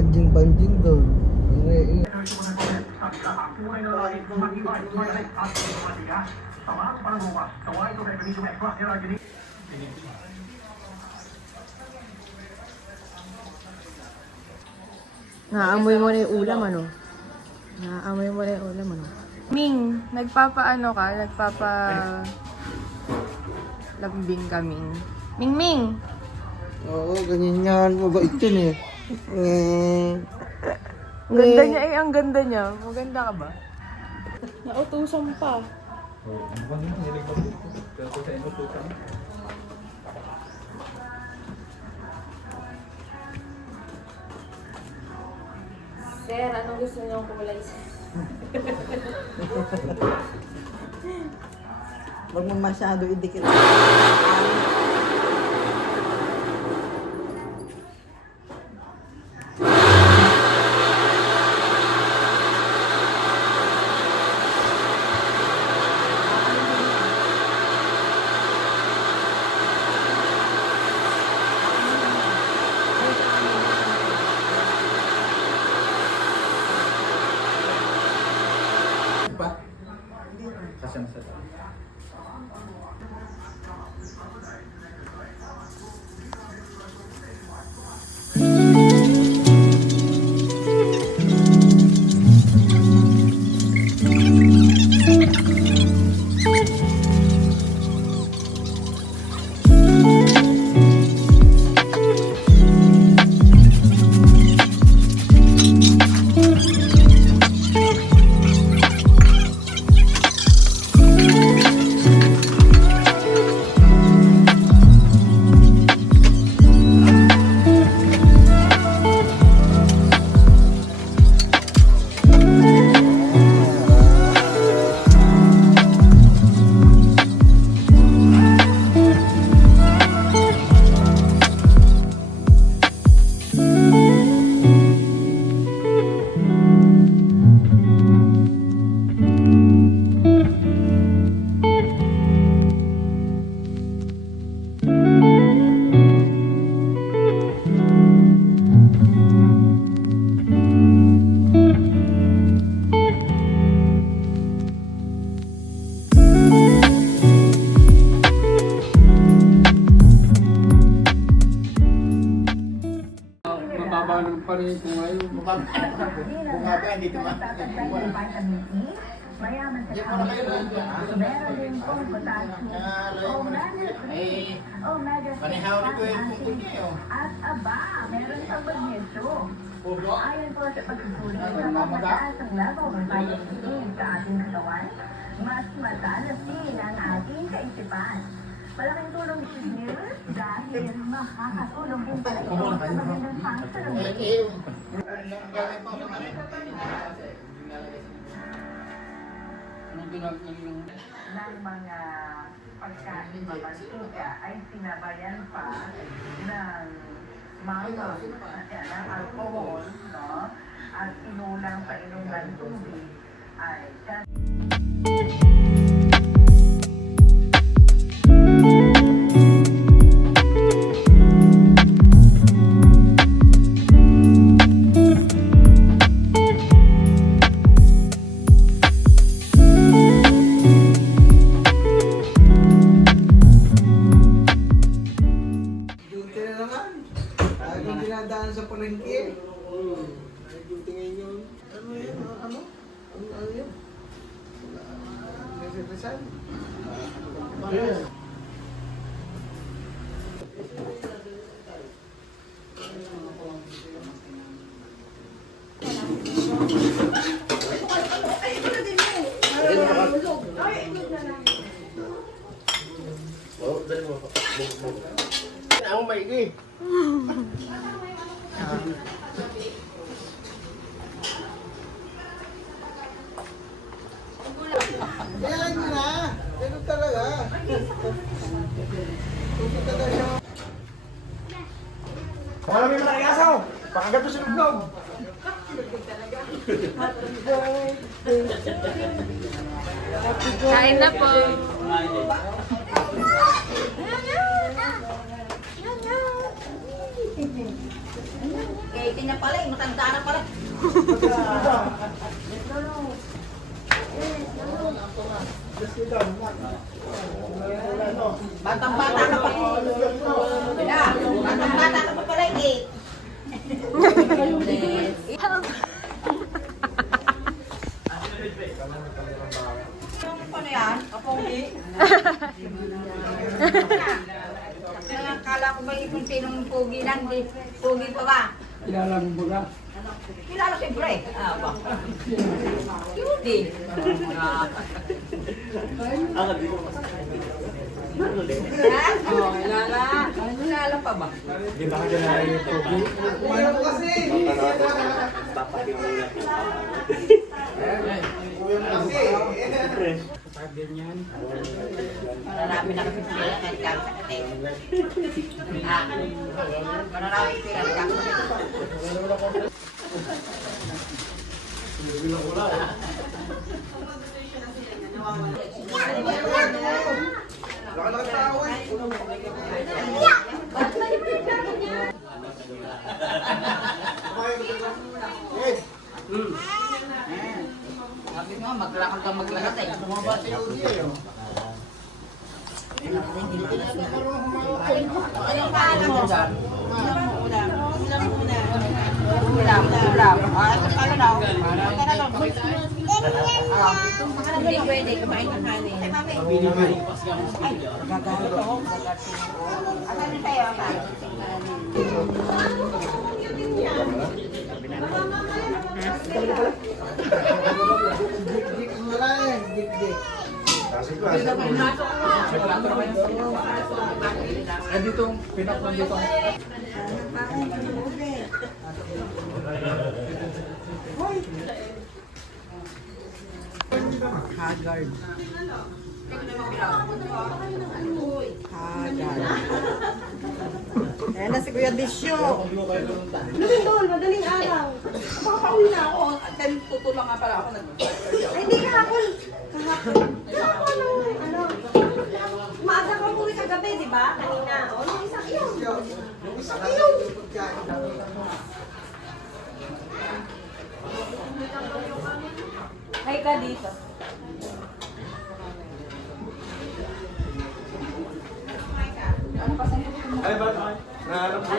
banjing doon. Naamoy mo na yung ulam, ano? Naamoy mo na yung ulam, ano? Ming, nagpapaano ka? Lambing kaming. Ming Ming! Oo, ganyan yan. Mabait yun eh. Ang ganda niya eh, ang ganda niya. Maganda ka ba? Nautusan pa. Sir, anong gusto niyong kulay? Huwag mo masyado idikit. Pa rin kung ngayon. Bumaba, hindi Mayaman sa tao. Meron din pong potassium, omega 3 at aba, meron pang magnesium. Ayon po sa pagsusuri ng mataas ang level ng vitamin A sa ating katawan, mas matalasin ang ating kaisipan. Malaking tulong this news dahil makakatulong din pala ito sa magandang function ng brain. Ng mga pagkain mamantika ay sinabayan pa ng mga ng alcohol, no? At inulang sa inom ng tubig ay dinadaan sa palengke. Ay, buti ngayon yun. Ano yun? Ano yun? Nasa-resan? Yes. Ako maigi. Yan na. Ganun talaga. Wala may malakasaw. Pakagat mo sa lugnog. Kain na po. Kay 80 na pala, matanda na pala. Batang-bata ka pa. Batang-bata ka pa pala, eh. Ano yan? Kapogi? Kala ko ba yung sinong pogi nandi? Pogi pa ba? Kilala mo ba na? Kilala siyempre. Ah, ba? Cute eh. Oh, kilala. Kilala pa ba? Hindi ba ka kilala yung Toby? Kumain mo kasi! Marami na kasi sila kahit kakasakit eh. Ah, marami sila kahit kakasakit. Laki-laki tao eh! Sabi mo, maglakad ka maglakad eh. Bumabati yung Udi eh. Anong kaalam mo dyan? Ulam. Ah, ito pala daw. Ito na lang. Hindi pwede, kumain ng kanin. Ay, gagawin ako. Asan din tayo? Dik-dik ang wala eh. Dik-dik. Kasi klase. Dito, pinakman dito. Haggard. Haggard. Ayan na si Kuya Disyo. Tol, madaling araw. Makakauwi na ako. Then tutulong nga pala ako. Ay, hindi kahapon. Kahapon ano? Maaga ka po kagabi, di ba? Kanina. O, nung isang iyon. Yung isa kayo. Hay ka dito. Ay, ba't? Nahanap mo?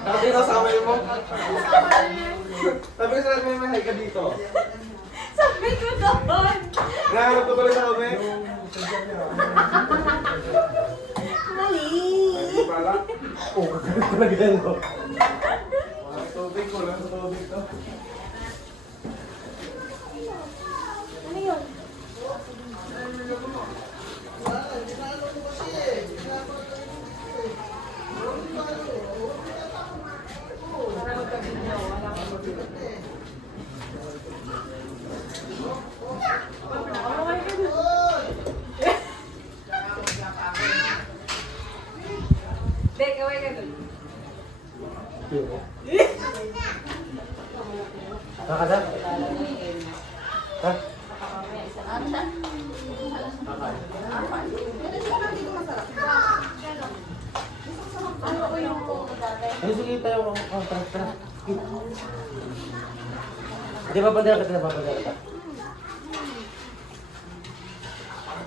Dati kasama mo? Sabi ko sa lahat may mahay ka dito. Sabi ko doon. Nahanap ko tuloy sa kami. Mali. Hindi pala. Oo, talaga yan. Tubig ko lang sa tubig to. Ano yun? Dek, kaway ka doon. Nakada? Ha? Ay, sige tayo kung tara. Di ba padala ka? Napapadala ka?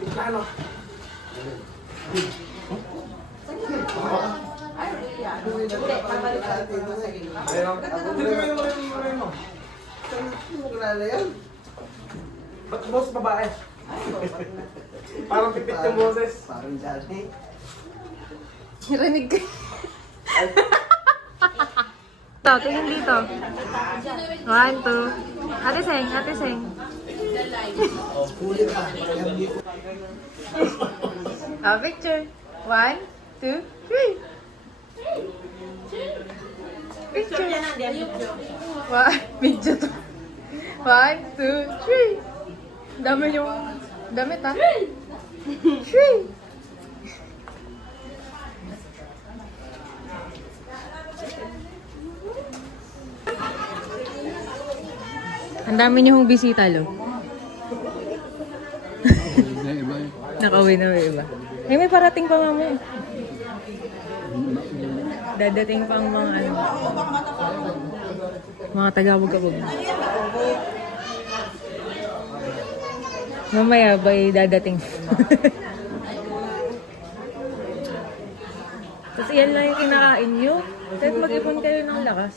Kano? Ayun. Hindi mo. Saan mo kilala yan? Ba't boss babae? Parang pipit yung boses. Parang dati. Rinig ko. Ito, tingin dito. 1, 2. Ate Seng. Huli pa. Yan dito. Picture. 1, 2, 3. Picture. Video to. 1, 2, 3. Dami yung damit ha. 3. Ang dami niyong bisita, lo. Nakauwi na may iba. Eh, may parating pa nga mo. Dadating pang mga ano. Mga taga-Bugabog. Mamaya ba'y dadating? Kasi yan lang yung kinakain nyo. Kahit mag-ipon kayo ng lakas.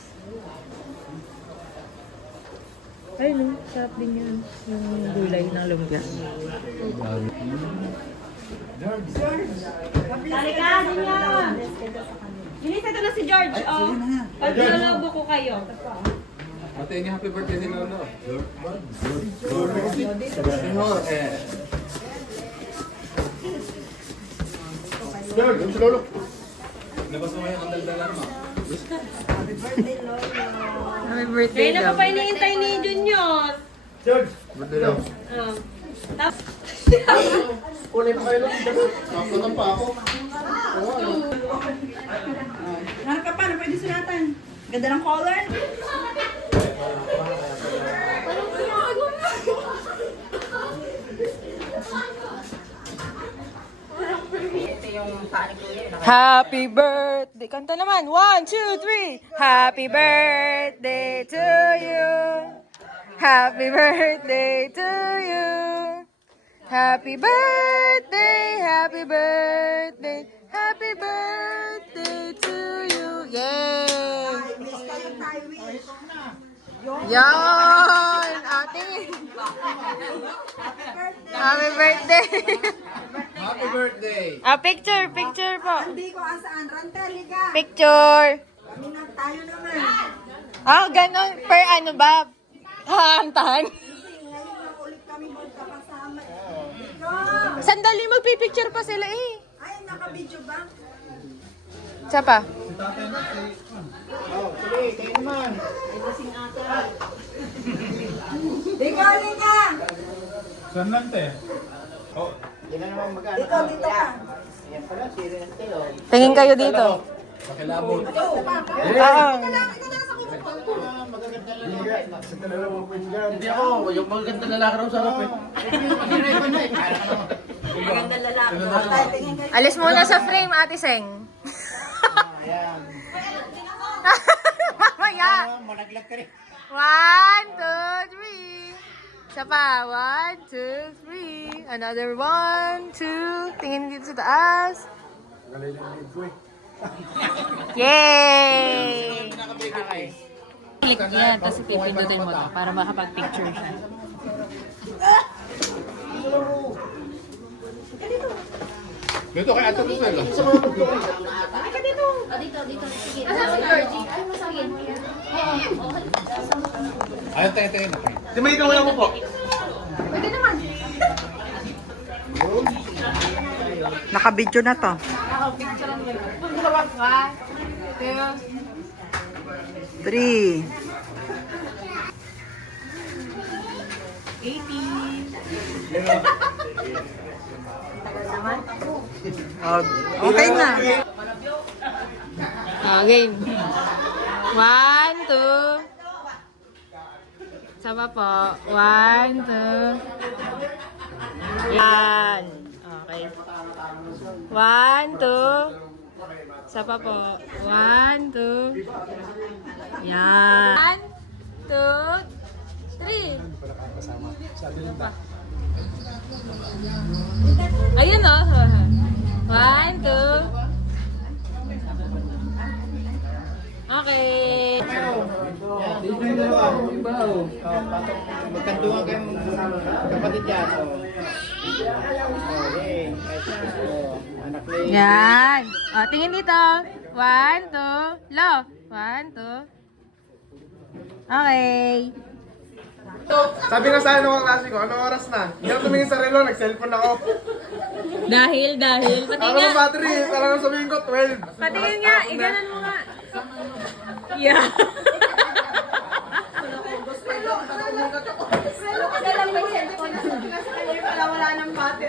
Ay no, sarap din yun. Yung gulay ng lumpia. Halika, ganyan. Bilis, ito na si George, oh. Paglalabo ko kayo. Ate, ini happy birthday ni Lolo. George, yung si Lolo. Labas mo yan ang daldalan mo. Happy birthday, Kaya na pa love. pa iniintay ni Junior. George. Birthday daw. Kulay pa kayo lang. Nakapatang pa ako. Ano ka pa? Ano pwede sulatan? Ganda ng color? Happy birthday! Kanta naman! 1, 2, 3! Happy birthday to you! Happy birthday to you! Happy birthday! Happy birthday! Happy birthday to you! Yay! Yan! Ate! Happy birthday! Happy birthday! Picture po. Hindi ko asaan. Rantel, higa. Picture. Kami na tayo naman. Ganon. Per ano ba? Hahantahan. Ngayon na ulit kami magkakasama. Dito. Sandali, magpipicture pa sila eh. Ay, naka-video ba? Isa pa. Ikaw, halika. Saan lang, te? Oh. Ikaw, dito ka. Tingin kayo dito. Pakilabot. Oo. Hindi ako, yung maganda lalaki raw sa harap eh. Alis muna sa frame, Ate Seng. Mamaya. 1, 2, 3. Isa pa. 1, 2, 3. Another 1, 2. Tingin dito sa taas. Yay! Yan, tapos ipipindutin mo to para makapag-picture siya. Dito kay Ate Rosel. Ayun, tayo na. Di may ikaw lang mo po. Naka-video na to. Three. 80. Okay na. Game. 1, 2. Sama po. 1, 2. Yan. Okay. 1, 2. Sapa po. 1, 2. Yan. 1, 2, 3. Ayun o. 1, 2. Okay. Magkantungan kayo kapatid yan. Anak ni... Yan. O, tingin dito. 1, 2. Low. 1, 2. Okay. Sabi nga sa ano ang klase ko, anong oras na? Hindi ako tumingin sa relo, nag-cellphone ako. Dahil. Patingin Ako ng nga. battery, talagang sabihin ko, 12. Patingin nga. Iganan mo nga. Yeah.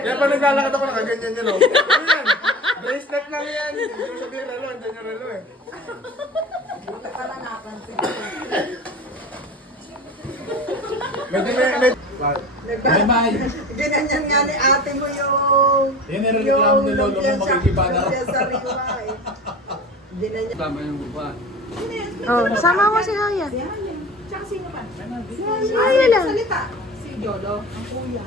Yan pa naglalakad ako, nakaganyan yun o. Ano yan? Bracelet lang yan. Hindi mo sabihin relo, andyan yung relo eh. Bye-bye! Ginanyan nga ni ate mo yung... Yan nireklamo ni Lolo mo, lumpia makikiba na. lumpia sa riwa eh. Hindi na niya. Tama yung buka. Oh, sama mo si Haya. Si Haya. Tsaka sino pa? Si Haya lang. Salita. Si Jolo. Ang kuya.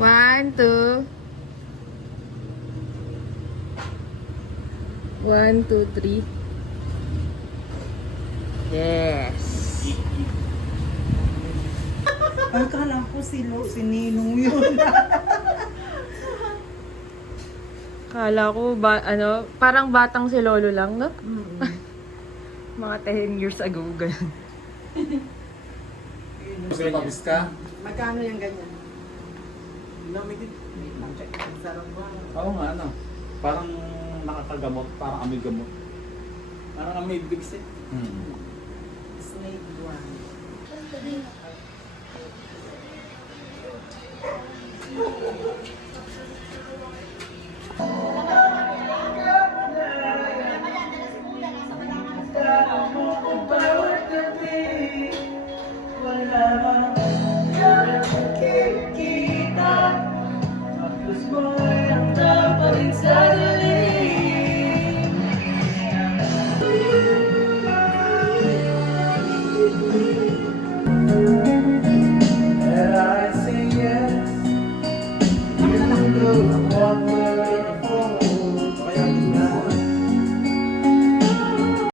1, 2. 1, 2, 3. Yes. Ay, kala ko si Ninong yun. Kala ko, parang batang si Lolo lang, no? Mga 10 years ago, ganun. Gusto yung pabis ka? Magkano yung ganyan? Sarap ba? Oo nga, ano. Parang nakakagamot, parang amoy gamot. Parang amoy bigs eh. Snake one. Wala